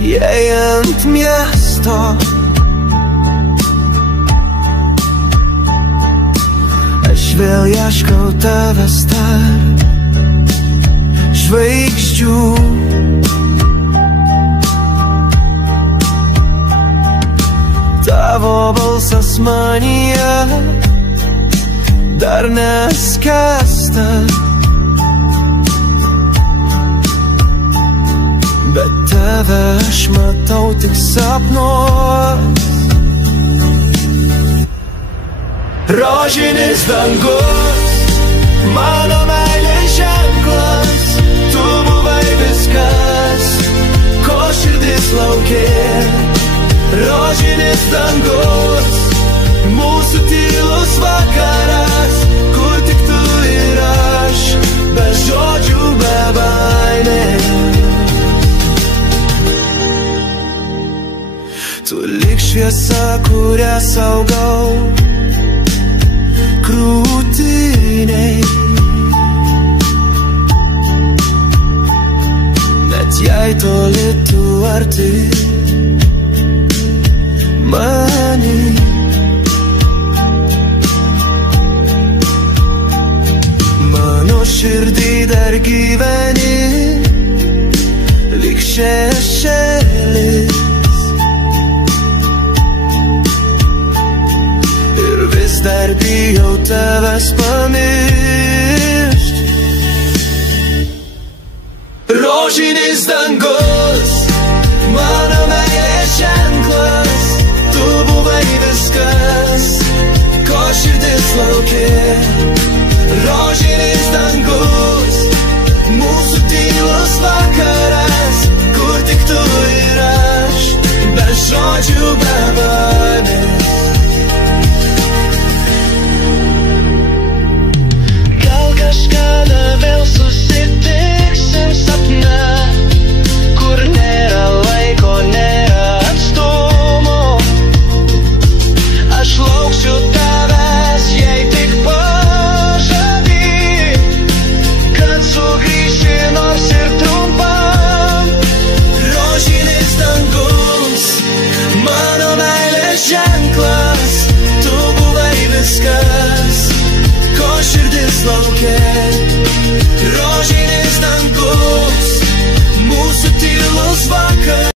jei ant miesto aš vėl ieškau tavęs tarp žvaigždžių. Tavo balsas manyje dar neskęsta, bet tave aš matau tik sapnuos. Rožinis dangus, mano meilės ženklas, tu buvai viskas, ko širdis laukė. Rožinis dangus, mūsų tylus vakaras, kur tik tu ir aš, be žodžių, be baimės. Tu lyg šviesa, kurią saugau krūtiniai, net jei toli tu arti mani. Mano širdį dar gyveni, lyg šešėlis, ir vis dar bijau tavęs pamiršt. Rožinis dangus,